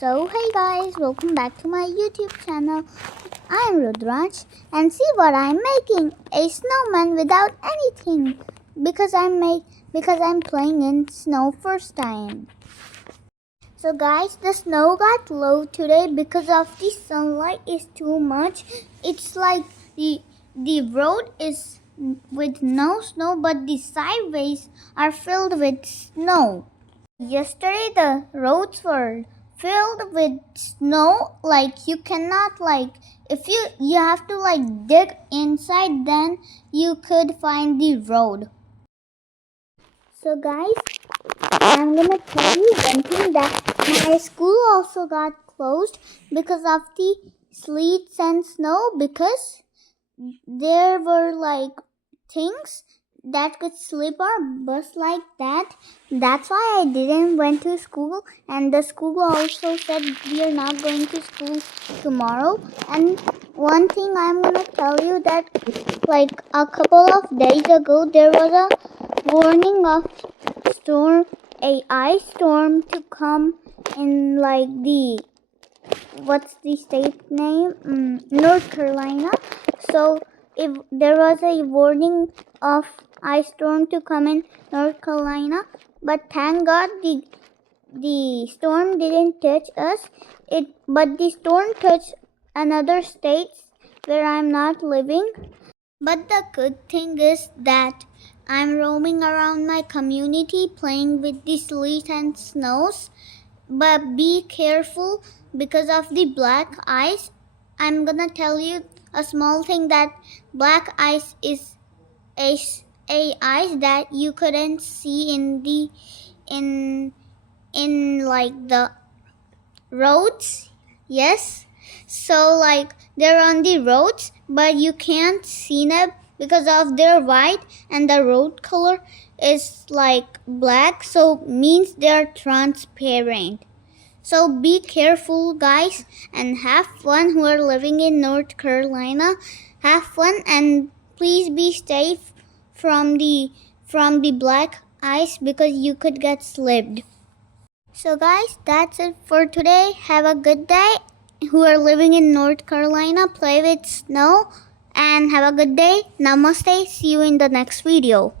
So hey guys, welcome back to my YouTube channel. I am Rudransh and see what I'm making, a snowman without anything because I'm playing in snow first time. So guys, the snow got low today because of the sunlight is too much. It's like the road is with no snow, but the sideways are filled with snow. Yesterday the roads were filled with snow, like you cannot, like if you have to like dig inside, then you could find the road. So guys, I'm gonna tell you one thing, that my school also got closed because of the sleets and snow, because there were like things that could slip or bust like that. That's why I didn't went to school, and the school also said we are not going to school tomorrow. And one thing I'm gonna tell you, that like a couple of days ago there was a warning of a ice storm to come in like the, what's the state name, North Carolina. So if there was a warning of ice storm to come in North Carolina, but thank God the storm didn't touch us. But the storm touched another states where I'm not living. But the good thing is that I'm roaming around my community playing with the sleet and snows. But be careful because of the black ice. I'm gonna tell you a small thing, that black ice is a ice that you couldn't see in the in like the roads. Yes, so like they're on the roads, but you can't see them because of their white, and the road color is like black, so means they're transparent. So be careful guys, and have fun who are living in North Carolina. Have fun, and please be safe from the black ice because you could get slipped. So guys, that's it for today. Have a good day. Who are living in North Carolina, play with snow and have a good day. Namaste. See you in the next video.